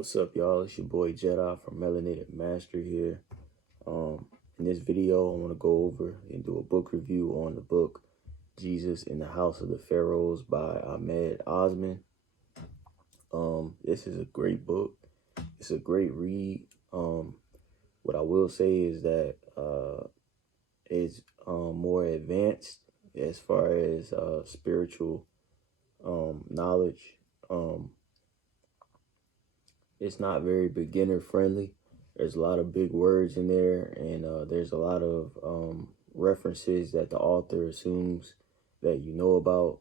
What's up, y'all? It's your boy Jedi from Melanated Master here. In this video, I want to go over and do a book review on the book Jesus in the House of the Pharaohs by Ahmed Osmen. This is a great book. It's a great read. What I will say is that it's more advanced as far as spiritual knowledge. It's not very beginner friendly. There's a lot of big words in there, and there's a lot of references that the author assumes that you know about.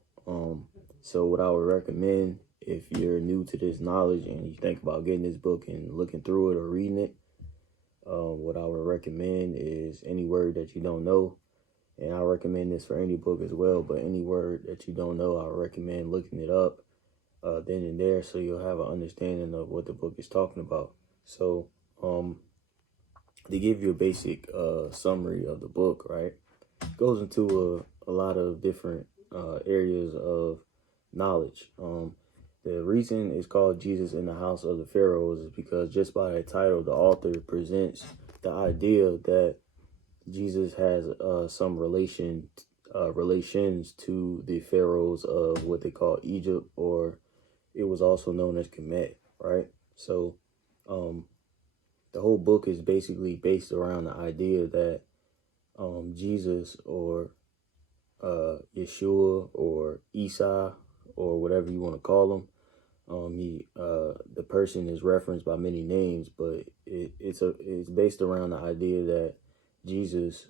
So what I would recommend, if you're new to this knowledge and you think about getting this book and looking through it or reading it, what I would recommend is any word that you don't know, and I recommend this for any book as well, but any word that you don't know, I would recommend looking it up then and there, so you'll have an understanding of what the book is talking about. So to give you a basic summary of the book, right, it goes into a lot of different areas of knowledge. The reason it's called Jesus in the House of the Pharaohs is because just by the title, the author presents the idea that Jesus has some relations to the pharaohs of what they call Egypt, or it was also known as Kemet, right? So the whole book is basically based around the idea that Jesus, or Yeshua, or Isa, or whatever you want to call him, the person is referenced by many names, but it's based around the idea that Jesus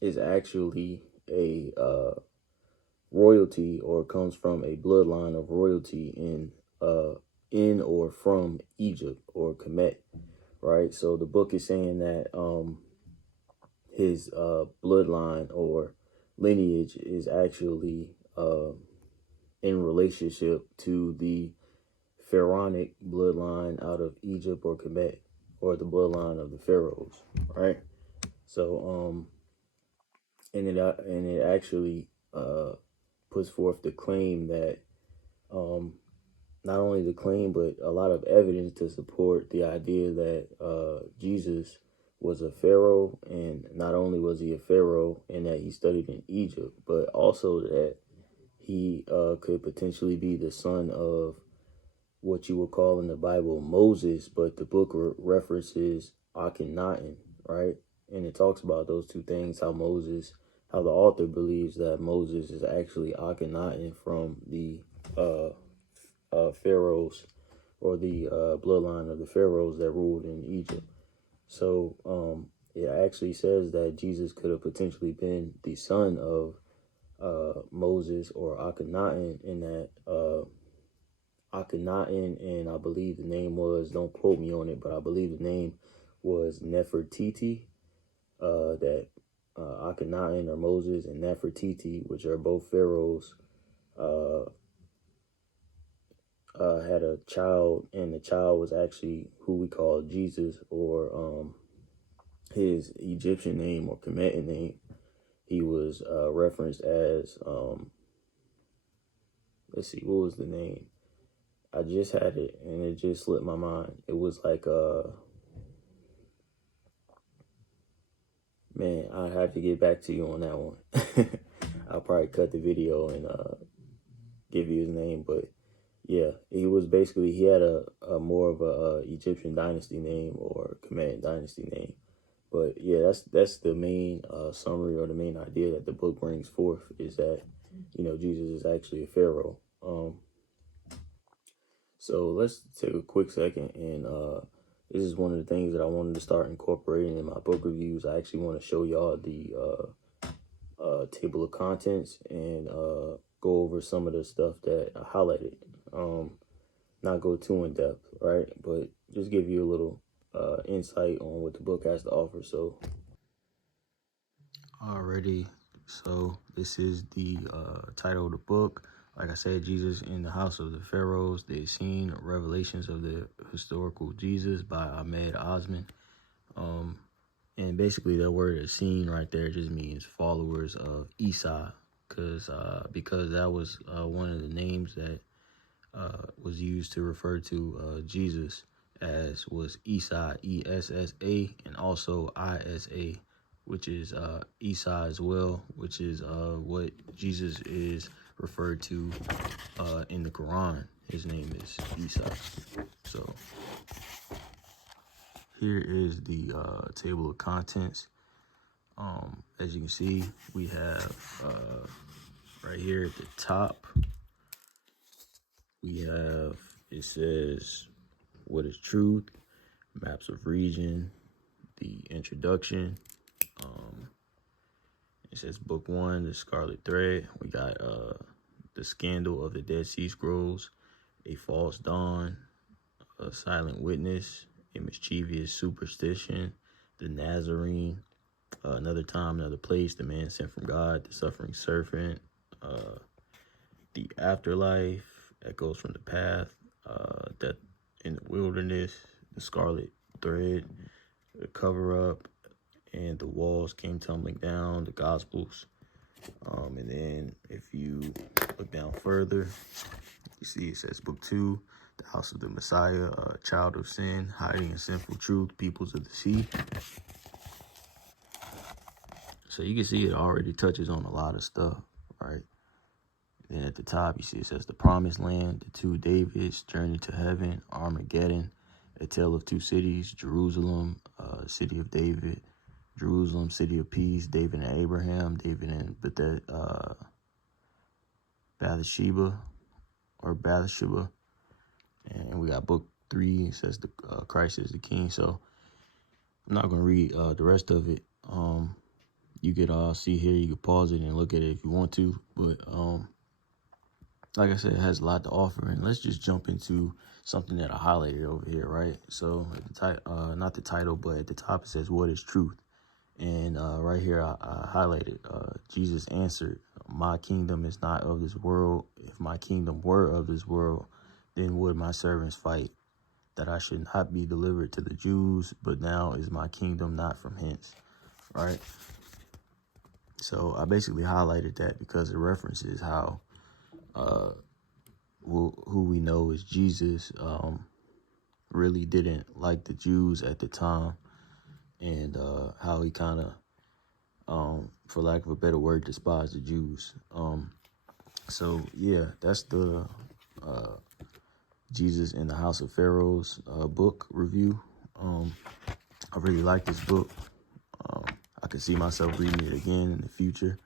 is actually a royalty, or comes from a bloodline of royalty in or from Egypt, or Kemet, right? So the book is saying that his bloodline or lineage is actually in relationship to the pharaonic bloodline out of Egypt, or Kemet, or the bloodline of the pharaohs, right? So and it actually puts forth the claim that not only the claim, but a lot of evidence to support the idea that Jesus was a pharaoh, and not only was he a pharaoh and that he studied in Egypt, but also that he could potentially be the son of what you would call in the Bible Moses, but the book references Akhenaten, right? And it talks about those two things, how the author believes that Moses is actually Akhenaten from the pharaohs, or the bloodline of the pharaohs that ruled in Egypt. So it actually says that Jesus could have potentially been the son of Moses, or Akhenaten, in that Akhenaten, and I believe the name was, don't quote me on it, but I believe the name was Nefertiti, that Akhenaten, or Moses, and Nefertiti, which are both pharaohs, had a child, and the child was actually who we call Jesus, or his Egyptian name or Kemetic name. He was referenced as, let's see, what was the name? I just had it and it just slipped my mind. It was like, man, I have to get back to you on that one. I'll probably cut the video and give you his name, but yeah, he was basically, he had a more of a Egyptian dynasty name, or Kemetic dynasty name. But yeah, that's the main summary, or the main idea that the book brings forth, is that, Jesus is actually a pharaoh. So let's take a quick second, and this is one of the things that I wanted to start incorporating in my book reviews. I actually want to show y'all the table of contents, and go over some of the stuff that I highlighted. Not go too in depth, right? But just give you a little insight on what the book has to offer. So alrighty, so this is the title of the book. Like I said, Jesus in the House of the Pharaohs, the Scene Revelations of the Historical Jesus by Ahmed Osmen. And basically that word "Essene" right there just means followers of Isa, because that was one of the names that was used to refer to Jesus, as was Esau, ESSA, and also ISA, which is Esau as well, which is what Jesus is referred to in the Quran. His name is Esau. So here is the table of contents. As you can see, we have right here at the top, we have, it says, what is truth, maps of region, the introduction. It says book 1, the Scarlet Thread. We got the scandal of the Dead Sea Scrolls, a false dawn, a silent witness, a mischievous superstition, the Nazarene, another time, another place, the man sent from God, the suffering serpent, the afterlife, echoes from the path, death in the wilderness, the scarlet thread, the cover up, and the walls came tumbling down, the Gospels. And then if you look down further, you see it says book 2, the house of the Messiah, child of sin, hiding in sinful truth, peoples of the sea. So you can see it already touches on a lot of stuff, right? Then at the top, you see it says the promised land, the two Davids, journey to heaven, Armageddon, a tale of two cities, Jerusalem, city of David, Jerusalem, city of peace, David and Abraham, David and Bathsheba, and we got book 3. It says the Christ is the King. So I'm not gonna read the rest of it. You could see here. You could pause it and look at it if you want to. But like I said, it has a lot to offer. And let's just jump into something that I highlighted over here, right? So at the not the title, but at the top it says, "What is truth?" And right here, I highlighted, Jesus answered, "My kingdom is not of this world. If my kingdom were of this world, then would my servants fight, that I should not be delivered to the Jews, but now is my kingdom not from hence," right? So I basically highlighted that because it references how who we know is Jesus really didn't like the Jews at the time, and how he kind of, for lack of a better word, despised the Jews. So yeah, that's the Jesus in the House of Pharaohs book review. I really like this book. I could see myself reading it again in the future.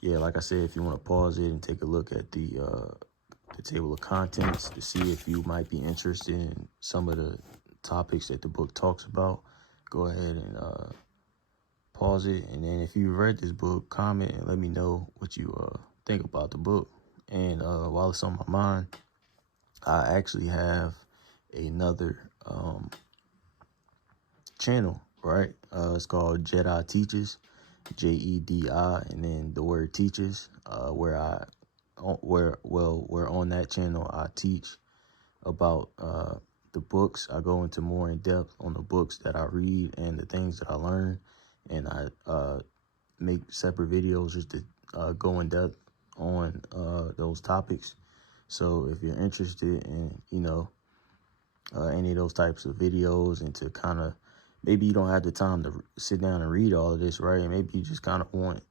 Yeah, like I said, if you want to pause it and take a look at the table of contents to see if you might be interested in some of the topics that the book talks about, go ahead and pause it. And then if you read this book, comment and let me know what you think about the book. And while it's on my mind, I actually have another channel, right? It's called Jedi Teaches, Jedi, and then the word teaches, where on that channel I teach about the books. I go into more in depth on the books that I read and the things that I learn, and I make separate videos just to go in depth on those topics. So if you're interested in, any of those types of videos, and to kind of, maybe you don't have the time to sit down and read all of this, right? And maybe you just kind of want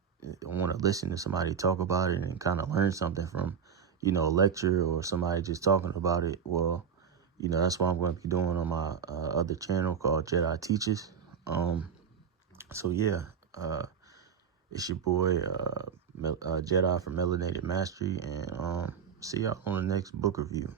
to listen to somebody talk about it and kind of learn something from, a lecture or somebody just talking about it. Well, that's what I'm going to be doing on my other channel called Jedi Teaches. So yeah, it's your boy Jedi from Melanated Mastery, and see y'all on the next book review.